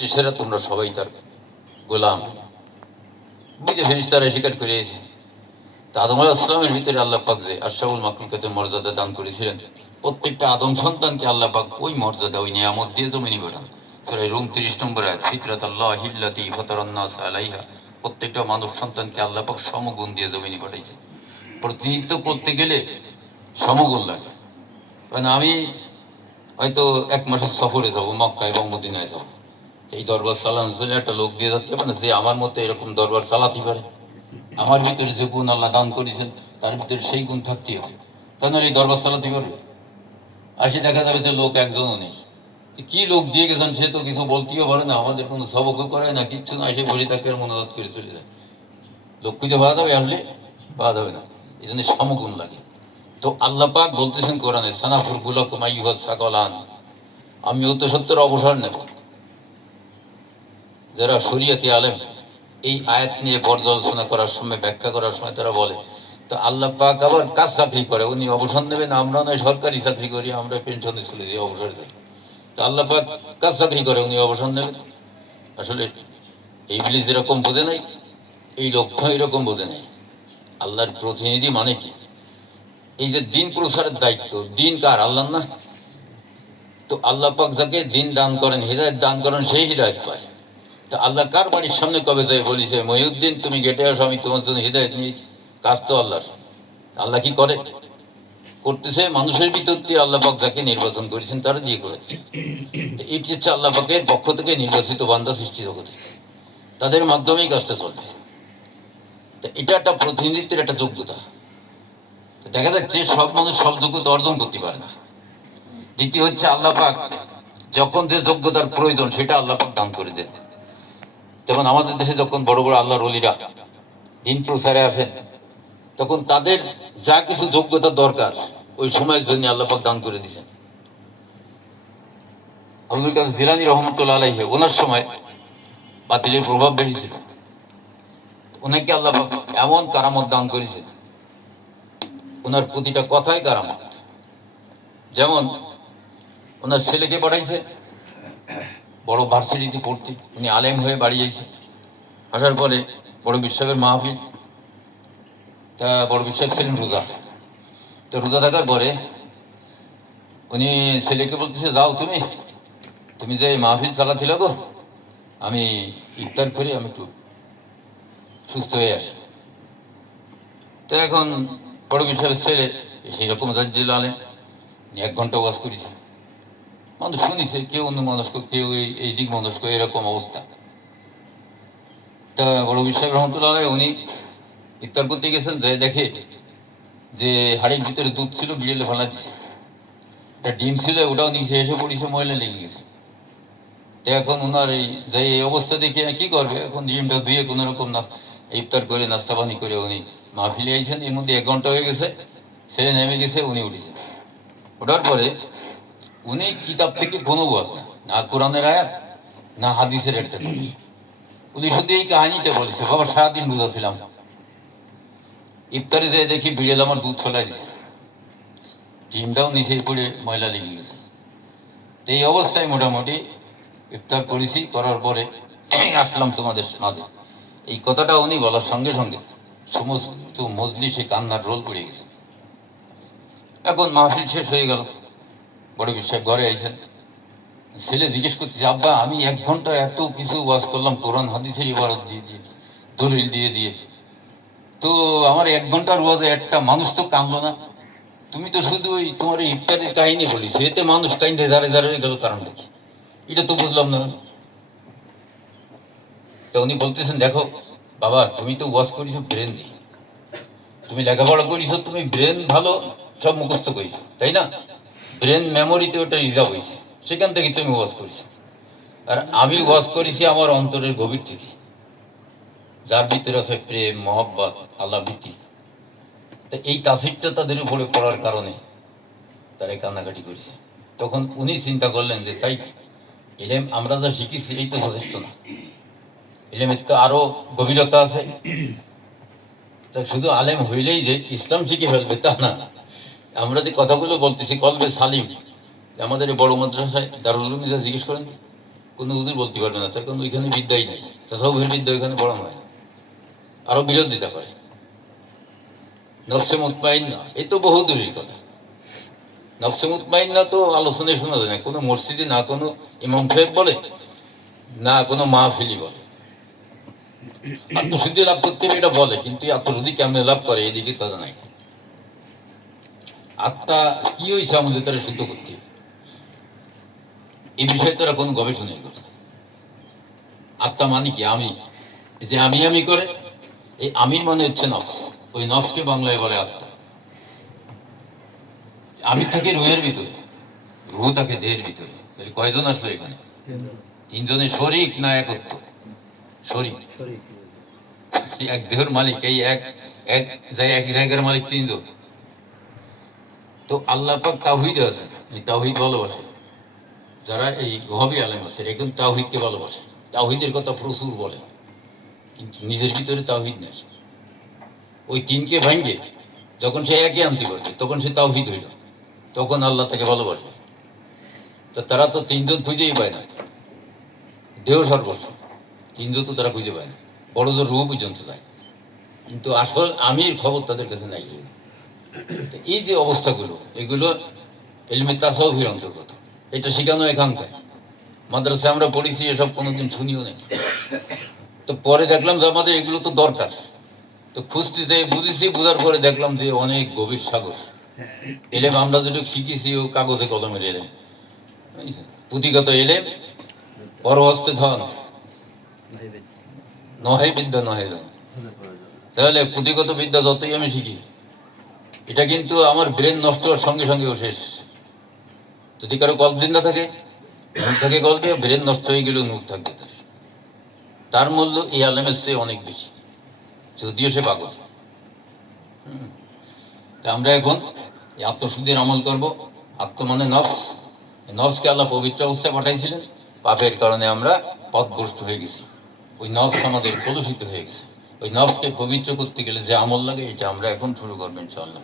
সৃষ্টিসেরা, তোমরা সবাই তার গোলাম। বুঝে ফেরেশতারা স্বীকার করিয়েছে। তা আদম আলাইহিস সালামের ভিতরে আল্লাহ পাক যে আশরাফুল মাখলুকাতে মর্যাদা দান করেছিলেন, প্রত্যেকটা আদম সন্তানকে আল্লাহ পাক ওই মর্যাদা, ওই নিয়ামত দিয়ে জমিনে পাঠান। সূরা রুম 30 নম্বর আয়াত, ফিতরাতাল্লাহি আল্লাতী ফাতারান নাস আলাইহা। প্রত্যেকটা মানব সন্তানকে আল্লাহ পাক সমগুণ দিয়ে জমিনে পাঠাইছে। প্রতিনিধিত্ব করতে গেলে সমগুণ লাগে। কারণ আমি হয়তো 1 মাসের সফরে যাবো, মক্কা এবং মদিনায় যাবো, এই দরবার চালানোর জন্য একটা লোক দিয়ে যাচ্ছে, মানে যে আমার মতো এরকম দরবার চালাতে পারে, আমার ভিতরে যে গুণ আল্লাহ দান করেছেন তার ভিতরে সেই গুণ থাকতে হবে, তা নাহলে এই দরবার চালাতে পারবে? আসে দেখা যাবে যে লোক একজনও নেই। কি লোক দিয়ে গেছেন, সে তো কিছু বলতেও পারে না, আমাদের কোনো সবকও করে না, কিচ্ছু না, এসে বসে তাকে মনোজাত করে চলে যায়। লোক খুঁজে পাওয়া যাবে? আসলে পাওয়া যাবে না। এই জন্য সমগুণ লাগে। তো আল্লাহ পাক বলতেছেন কোরআনে, সানাফুর গুলাকুম আইয়ুহাস সাকালান, আমি অত সত্যের অবসর নেব। যারা শরিয়াতি আলেম এই আয়াত নিয়ে পর্যালোচনা করার সময়, ব্যাখ্যা করার সময় তারা বলে, তো আল্লাহ পাক আবার কাজ চাকরি করে, উনি অবসর নেবেন, আমরা নয় সরকারি চাকরি করি, আমরা পেনশনে চলে যাই, অবসর যাই। তো আল্লাহ পাক কাজ চাকরি করে, উনি অবসর নেবেন? আসলে ইবলিস যেরকম বোঝে নাই, এই লোকটা এরকম বোঝে নাই। আল্লাহর প্রতিনিধি মানে কি? এই যে দিন প্রচারের দায়িত্ব, দিন কার? আল্লাহ না? তো আল্লাহ পাক যাকে দিন দান করেন, হৃদায়ত দান করেন, সেই হৃদায়ত পায়। তা আল্লাহ কার বাড়ির সামনে কবে যায় বলিছে, মহিউদ্দিন তুমি গেটে আসো, আমি তোমার জন্য হৃদায়ত নিয়েছি? কাজ তো আল্লাহর। আল্লাহ কি করে? করতেছে মানুষের ভিতর দিয়ে। আল্লাহ পাক যাকে নির্বাচন করেছেন তারা দিয়ে করেছে। এটি হচ্ছে আল্লাহ পাকের পক্ষ থেকে নির্বাচিত বান্দা সৃষ্টি জগতে, তাদের মাধ্যমেই কাজটা চলবে। তা এটা একটা প্রতিনিধিত্বের একটা যোগ্যতা। দেখা যাচ্ছে সব মানুষ সব যোগ্যতা অর্জন করতে পারে না। দ্বিতীয় হচ্ছে আল্লাহ পাক যখন যে যোগ্যতার প্রয়োজন সেটা আল্লাহ পাক দান করে দেন। যেমন আমাদের দেশে যখন বড় বড় আল্লাহর ওলিরা দিন প্রচারে আসেন, তখন তাদের যা কিছু যোগ্যতা দরকার ওই সময়ের জন্য আল্লাহ পাক দান করে দিয়েছেন। আব্দুল কাদের জিলানী রহমতুল্লাহ আলাইহি, ওনার সময় বাতিলের প্রভাব বেশি ছিল, ওনাকে আল্লাহ পাক এমন কারামত দান করেছে, ওনার প্রতিটা কথাই কারামত। যেমন ওনার ছেলেকে পাঠাইছে বড় ভার্সিটিতে পড়তে, উনি আলেম হয়ে বাড়ি যাইছে। আসার পরে বড় বিশ্বাসের মাহফিল, তা বড় বিশ্বাস ছিলেন রোজা। তো রোজা থাকার পরে উনি ছেলেকে বলতেছে, যাও তুমি তুমি যে মাহফিল চালাছিল গো, আমি ইফতার করে আমি একটু সুস্থ হয়ে আসি। তো এখন বড় বিশ্বাসের ছেলে সেই রকম জাজ্জিল আলেম, 1 ঘন্টা ওয়াজ করেছে, মানুষ শুনিছে, কেউ অন্য মনস্ক, কেউ এই দিক মনস্ক, এরকম অবস্থা। তা বড় বিশ্বাস রহমতুল্লাহ উনি ইফতার করতে গেছেন, যে দেখে যে হাড়ির ভিতরে দুধ ছিল, বিড়েলে ফেলা দিছে। একটা ডিম ছিল, ওটাও নিচে এসে পড়েছে, ময়লা লেগে গেছে। তো এখন ওনার এই অবস্থা দেখে কি করবে? এখন ডিমটা ধুয়ে কোনো রকম ইফতার করে নাস্তা পানি করে উনি মাহফিলে আইছেন। এর মধ্যে 1 ঘন্টা হয়ে গেছে, ছেলে নেমে গেছে, উনি উঠেছেন। ওঠার পরে উনি কিতাব থেকে কোনো ওয়াজ না কোরআনের আয়াত না হাদিসের একটা জিনিস, উনি শুধু এই কাহিনীতে বলেছে, বাবা সারাদিন বুঝাছিলাম, ইফতারে যে দেখি বিড়েল আমার দুধ ফেলাই দিছে, ডিমটাও নিচে পড়ে ময়লা লেগে গেছে। তো এই অবস্থায় মোটামুটি ইফতার করেছি, করার পরে আসলাম তোমাদের মাঝে। এই কথাটা উনি বলার সঙ্গে সঙ্গে সমস্ত মজলিসে কান্নার রোল পড়ে গেছে। এখন মাহফিল শেষ হয়ে গেল, বড় বিশ্বাস ঘরে আইছেন। ছেলে জিজ্ঞেস করতেছে, আব্বা আমি 1 ঘন্টা এত কিছু ওয়াজ করলাম, কোরআন হাদিসের ইবারত দিয়ে দিয়ে, দলিল দিয়ে দিয়ে, তো আমার 1 ঘন্টার ওয়াজে একটা মানুষ তো কাঁদলো না। তুমি তো শুধু ওই তোমার ইফতারের কাহিনী বলিস, এতে মানুষ কাইন্দে ধারে ধারে গেল, কারণটা কি? এটা তো বুঝলাম না। তো উনি বলতেছেন, দেখো বাবা, তুমি তো ওয়াজ করিছো ব্রেন দিয়ে, তুমি লেখাপড়া করিছো, তুমি ব্রেন ভালো, সব মুখস্থ করেছো, তাই না? ব্রেন মেমোরিতে ওটা রিজার্ভ হয়েছে, সেখান থেকে তুমি ওয়াজ করেছো। আর আমি ওয়াজ করেছি আমার অন্তরের গভীর থেকে, যার ভিতরে আছে প্রেম, মহব্বত, আল্লাহ ভীতি। তা এই তাসিরটা তাদের উপরে পড়ার কারণে তারা কান্নাকাটি করেছে। তখন উনি চিন্তা করলেন যে তাই ইলেম আমরা যা শিখেছি এই তো যথেষ্ট না, ইলেমের তো আরো গভীরতা আছে। তা শুধু আলেম হইলেই যে ইসলাম শিখে ফেলবে তা না। আমরা যে কথাগুলো বলতেছি, কলবে সালিম, আমাদের বড় মাদ্রাসায় দারুল উলুম জিজ্ঞেস করেন কোনো হুজুর বলতে পারবে না, তার কারণ ওইখানে বিদ্যাই নেই, তাসাউফের বিদ্যা ওইখানে পড়ানো হয় না, আরো বিরোধিতা করে। নফসে মুতমাইন্না এই তো বহু দূরের কথা। নফসে মুতমাইন্না তো আলোচনায় শোনা যায় না, কোনো মসজিদে না কোনো ইমাম সাহেব বলে, না কোনো মাহফিলি বলে। আত্মশুদ্ধি লাভ করতে হবে এটা বলে, কিন্তু আত্মশুদ্ধি কেমনে লাভ করে এদিকে তারা নাই। আত্মা কি হয়েছে আমাদের তারা শুদ্ধ করতে, এই বিষয়ে তারা কোনো গবেষণাই করে। আত্মা মানে কি? আমি, যে আমি করে, এই আমির মানে হচ্ছে নফস, ওই নফসকে বাংলায় বলে আত্মা। আমি থাকে রুহের ভিতরে, রুহ থাকে দেহের ভিতরে। তাহলে কয়জন আসলো এখানে? তিনজনের শরীক না একত্র? শরীক, এক দেহের মালিক, এই এক এক জায়গার মালিক তিনজন। তো আল্লাহ পাক তাওহীদ আছে, এই তাওহীদ ভালোবাসে যারা এই ওয়াহাবী আলেম আছে, এখন তাওহীদকে ভালোবাসে, তাওহীদের কথা প্রচুর বলে, কিন্তু নিজের ভিতরে তাওহীদ নেই। ওই তিনকে ভাঙ্গে যখন সে একই আনতে পারবে, তখন সে তাওহীদ হইল, তখন আল্লাহ তাকে ভালোবাসে। তো তারা তো তিনজন খুঁজেই পায় না, দেহ সর্বস্ব, তিনজন তো তারা খুঁজে পায় না, বড় জোর রূহ পর্যন্ত যায়, কিন্তু আসল আমির খবর তাদের কাছে নাই। এই যে অবস্থাগুলো, এগুলো ইলমে তাসাউফের অন্তর্গত, এটা শেখানো এখানকার মাদ্রাসায় আমরা পড়েছি, এসব কোনোদিন শুনিও নেই। তো পরে দেখলাম যে আমাদের এগুলো তো দরকার, তো খুঁজতে যাই বুঝেছি, বোঝার পরে দেখলাম যে অনেক গভীর সাগর। এলেম আমরা যেটুকু শিখেছি ও কাগজে কলমের এলেম, পুঁথিগত এলেম, পরহস্তে ধন, নহে বিদ্যা নহে ধন। তাহলে পুঁথিগত বিদ্যা যতই আমি শিখি, এটা কিন্তু আমার ব্রেন নষ্ট হওয়ার সঙ্গে সঙ্গেও শেষ। যদি কারো গল্প জিন্দা থাকে, নূর থাকে গল্পে, ব্রেন নষ্ট হয়ে গেলেও নূর থাকবে তার। তার মূল্য এই আলেমের চেয়ে অনেক বেশি, যদিও সে পাগল। তা আমরা এখন এই আত্মশুদ্ধির আমল করব। আত্ম মানে নফস, নফসকে আল্লাহ পবিত্র অবস্থায় পাঠাইছিলেন, পাপের কারণে আমরা পথভ্রষ্ট হয়ে গেছি, ওই নফস আমাদের কলুষিত হয়ে গেছে। ওই নফসকে পবিত্র করতে গেলে যে আমল লাগে, এটা আমরা এখন শুরু করবো ইনশাআল্লাহ।